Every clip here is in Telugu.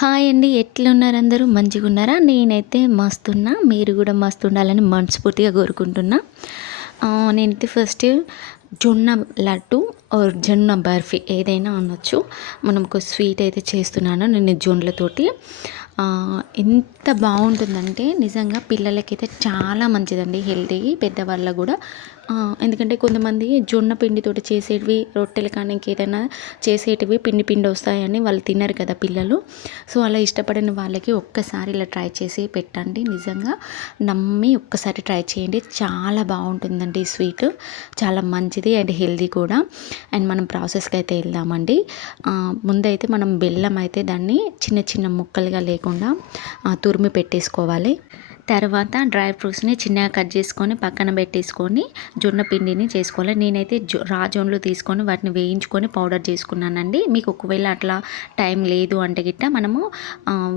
హాయ్ అండి. ఎట్లున్నారు అందరూ? మంచిగున్నారా? నేనైతే మస్తున్నా. మీరు కూడా మస్తు ఉండాలని మనస్ఫూర్తిగా కోరుకుంటున్నా. నేనైతే ఫస్ట్ జొన్న లడ్డు ఆర్ జొన్న బర్ఫీ ఏదైనా అనొచ్చు. మనం ఒక స్వీట్ అయితే చేస్తున్నాను నేను జొన్నలతోటి. ఎంత బాగుంటుందంటే నిజంగా పిల్లలకైతే చాలా మంచిదండి, హెల్తీ, పెద్దవాళ్ళకు కూడా. ఎందుకంటే కొంతమంది జొన్న పిండితోటి చేసేటివి రొట్టెలు కానీ ఇంకేదైనా చేసేటివి పిండి పిండి వస్తాయని వాళ్ళు తినరు కదా పిల్లలు. సో అలా ఇష్టపడిన వాళ్ళకి ఒక్కసారి ఇలా ట్రై చేసి పెట్టండి. నిజంగా నమ్మి ఒక్కసారి ట్రై చేయండి. చాలా బాగుంటుందండి ఈ స్వీట్. చాలా మంచిది అండ్ హెల్తీ కూడా. అండ్ మనం ప్రాసెస్కి అయితే వెళ్దామండి. ముందైతే మనం బెల్లం అయితే దాన్ని చిన్న చిన్న ముక్కలుగా లేకుండా తురిమి పెట్టేసుకోవాలి. తర్వాత డ్రై ఫ్రూట్స్ని చిన్నగా కట్ చేసుకొని పక్కన పెట్టేసుకొని జొన్న పిండిని చేసుకోవాలి. నేనైతే జొన్నలు తీసుకొని వాటిని వేయించుకొని పౌడర్ చేసుకున్నానండి. మీకు ఒకవేళ అట్లా టైం లేదు అంటే గిట్ట మనము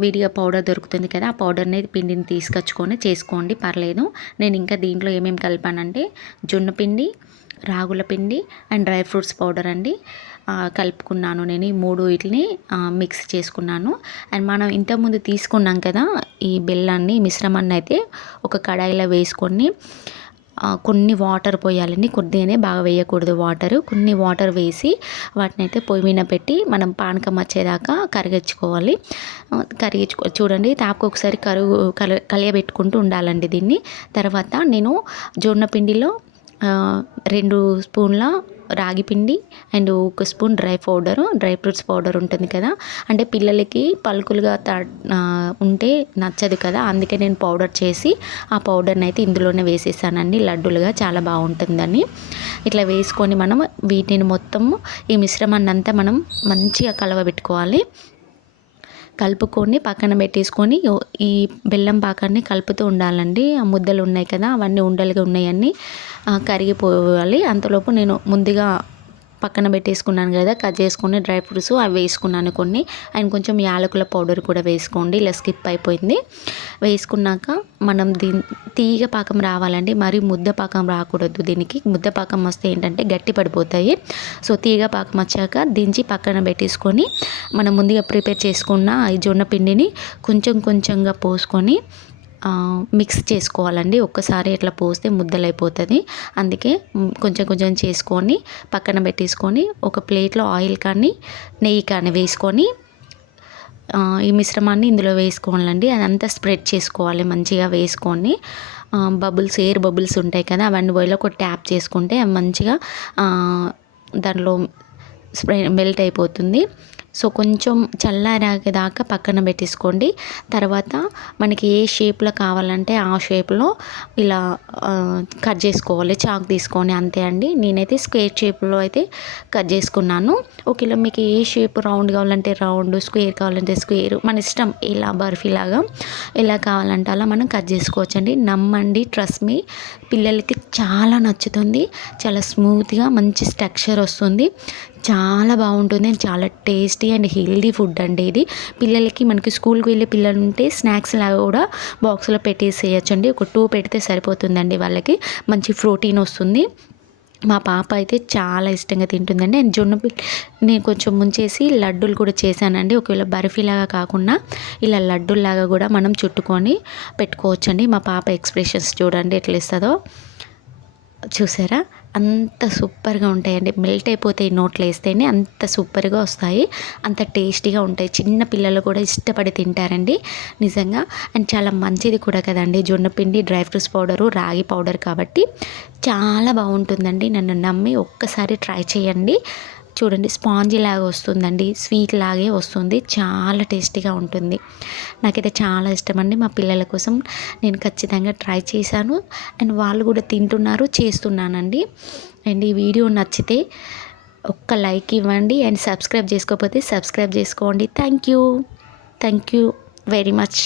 విడిగా పౌడర్ దొరుకుతుంది కదా, ఆ పౌడర్ని పిండిని తీసుకొచ్చుకొని చేసుకోండి, పర్లేదు. నేను ఇంకా దీంట్లో ఏమేమి కలిపానంటే జొన్న పిండి, రాగుల పిండి అండ్ డ్రై ఫ్రూట్స్ పౌడర్ అండి కలుపుకున్నాను. నేను ఈ మూడు వీటిని మిక్స్ చేసుకున్నాను. అండ్ మనం ఇంతకుముందు తీసుకున్నాం కదా ఈ బెల్లాన్ని, మిశ్రమాన్ని అయితే ఒక కడాయిలో వేసుకొని కొన్ని వాటర్ పోయాలండి. కొద్దిగానే, బాగా వేయకూడదు వాటర్. కొన్ని వాటర్ వేసి వాటిని అయితే పొయ్యి మీద పెట్టి మనం పానకం వచ్చేదాకా కరిగించుకోవాలి. చూడండి, తాపకు ఒకసారి కలియబెట్టుకుంటూ ఉండాలండి దీన్ని. తర్వాత నేను జొన్న పిండిలో 2 స్పూన్ల రాగి పిండి and 1 spoon dry fruits powder ఉంటుంది కదా, అంటే పిల్లలకి పలుకులుగా ఉంటే నచ్చదు కదా, అందుకే నేను పౌడర్ చేసి ఆ పౌడర్ని అయితే ఇందులోనే వేసేసానండి. లడ్డులుగా చాలా బాగుంటుందని. ఇట్లా వేసుకొని మనం వీటిని మొత్తం ఈ మిశ్రమాన్ని అంతా మనం మంచిగా కలవబెట్టుకోవాలి. కలుపుకొని పక్కన పెట్టేసుకొని ఈ బెల్లం పాకాన్ని కలుపుతూ ఉండాలండి. ఆ ముద్దలు ఉన్నాయి కదా, అవన్నీ ఉండలుగా ఉన్నాయన్నీ కరిగిపోవాలి. అంతలోపు నేను ముందుగా పక్కన పెట్టేసుకున్నాను కదా కట్ చేసుకుని డ్రై ఫ్రూట్స్, అవి వేసుకున్నాను కొన్ని. అండ్ కొంచెం యాలకుల పౌడర్ కూడా వేసుకోండి, ఇలా స్కిప్ అయిపోయింది. వేసుకున్నాక మనం తీగ పాకం రావాలండి, మరి ముద్ద పాకం రాకూడదు. దీనికి ముద్ద పాకం వస్తే ఏంటంటే గట్టి పడిపోతాయి. సో తీగ పాకం వచ్చాక దించి పక్కన పెట్టేసుకొని మనం ముందుగా ప్రిపేర్ చేసుకున్న ఈ జొన్న పిండిని కొంచెం కొంచెంగా పోసుకొని మిక్స్ చేసుకోవాలండి. ఒక్కసారి ఇట్లా పోస్తే ముద్దలైపోతుంది. అందుకే కొంచెం కొంచెం చేసుకొని పక్కన పెట్టేసుకొని ఒక ప్లేట్లో ఆయిల్ కానీ నెయ్యి కానీ వేసుకొని ఈ మిశ్రమాన్ని ఇందులో వేసుకోవాలండి. అదంతా స్ప్రెడ్ చేసుకోవాలి మంచిగా వేసుకొని. ఎయిర్ బబుల్స్ ఉంటాయి కదా, అవన్నీ పోయిలో ఒక ట్యాప్ చేసుకుంటే అవి మంచిగా దానిలో మెల్ట్ అయిపోతుంది. సో కొంచెం చల్లారేదాకా పక్కన పెట్టేసుకోండి. తర్వాత మనకి ఏ షేప్లో కావాలంటే ఆ షేప్లో ఇలా కట్ చేసుకోవాలి, చాక్ తీసుకొని. అంతే అండి. నేనైతే స్క్వేర్ షేప్లో అయితే కట్ చేసుకున్నాను. ఒకవేళ మీకు ఏ షేప్ రౌండ్ కావాలంటే రౌండ్, స్క్వేర్ కావాలంటే స్క్వేర్, మన ఇష్టం. ఇలా బర్ఫీలాగా ఎలా కావాలంటే అలా మనం కట్ చేసుకోవచ్చండి. నమ్మండి, ట్రస్ట్ మీ, పిల్లలకి చాలా నచ్చుతుంది. చాలా స్మూత్గా మంచి స్ట్రక్చర్ వస్తుంది. చాలా బాగుంటుంది అండ్ చాలా టేస్టీ అండ్ హెల్దీ ఫుడ్ అండి ఇది. పిల్లలకి, మనకి స్కూల్కి వెళ్ళే పిల్లలు ఉంటే స్నాక్స్ లాగా కూడా బాక్స్లో పెట్టేసేయచ్చండి. ఒక 2 పెడితే సరిపోతుందండి వాళ్ళకి. మంచి ప్రోటీన్ వస్తుంది. మా పాప అయితే చాలా ఇష్టంగా తింటుందండి. అండ్ జొన్న నేను కొంచెం ముంచేసి లడ్డూలు కూడా చేశానండి. ఒకవేళ బర్ఫీలాగా కాకుండా ఇలా లడ్డూలాగా కూడా మనం చుట్టుకొని పెట్టుకోవచ్చండి. మా పాప ఎక్స్ప్రెషన్స్ చూడండి ఎట్లా ఇస్తుందో. చూసారా, అంత సూపర్గా ఉంటాయండి. మెల్ట్ అయిపోతాయి నోట్లో వేస్తేనే, అంత సూపర్గా వస్తాయి, అంత టేస్టీగా ఉంటాయి. చిన్న పిల్లలు కూడా ఇష్టపడి తింటారండి నిజంగా. అండ్ చాలా మంచిది కూడా కదండి జొన్న పిండి, డ్రై ఫ్రూట్స్ పౌడరు, రాగి పౌడర్ కాబట్టి చాలా బాగుంటుందండి. నన్ను నమ్మి ఒక్కసారి ట్రై చేయండి. చూడండి, స్పాంజీ లాగా వస్తుందండి, స్వీట్ లాగే వస్తుంది, చాలా టేస్టీగా ఉంటుంది. నాకైతే చాలా ఇష్టం అండి. మా పిల్లల కోసం నేను ఖచ్చితంగా ట్రై చేశాను అండ్ వాళ్ళు కూడా తింటున్నారు, చేస్తున్నానండి. అండ్ ఈ వీడియో నచ్చితే ఒక్క లైక్ ఇవ్వండి అండ్ సబ్స్క్రైబ్ చేసుకోకపోతే సబ్స్క్రైబ్ చేసుకోండి. Thank you very much.